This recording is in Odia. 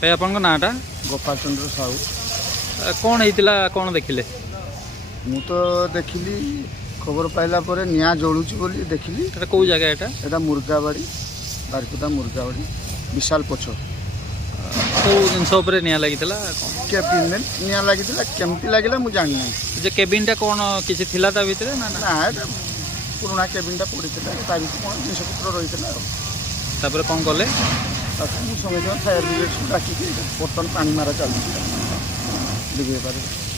ଭାଇ ଆପଣଙ୍କ ନାଁଟା? ଗୋପାଳ ଚନ୍ଦ୍ର ସାହୁ। କ'ଣ ହେଇଥିଲା, କ'ଣ ଦେଖିଲେ? ମୁଁ ତ ଦେଖିଲି, ଖବର ପାଇଲା ପରେ ନିଆଁ ଜଳୁଛି ବୋଲି ଦେଖିଲି। এটা କେଉଁ ଜାଗା এটা? এটা ମୁର୍ଗାବାଡ଼ି, ବାରିପଦା ମୁର୍ଗାବାଡ଼ି, ବିଶାଲ ପଛ। କେଉଁ ଜିନିଷ ଉପରେ ନିଆଁ ଲାଗିଥିଲା? କ'ଣ କେବିନ୍ରେ ନିଆଁ ଲାଗିଥିଲା, କେମିତି ଲାଗିଲା ମୁଁ ଜାଣିନାହିଁ। ଯେ କେବିନ୍ଟା କ'ଣ କିଛି ଥିଲା ତା ଭିତରେ ନା? ନା, ଏଟା ପୁରୁଣା କେବିନ୍ଟା ପଡ଼ିଥିଲା, ତା ଭିତରେ କ'ଣ ଜିନିଷପତ୍ର ରହିଥିଲା ଆଉ। ତାପରେ କ'ଣ କଲେ? ତାକୁ ମୁଁ ସଙ୍ଗେ ସଙ୍ଗେ ଫାୟାର ବ୍ରିଗେଡ୍କୁ ଡାକିକି ବର୍ତ୍ତମାନ ପାଣି ମାରା ଚାଲିଛି, ଲିଭେଇ ପାରିବି।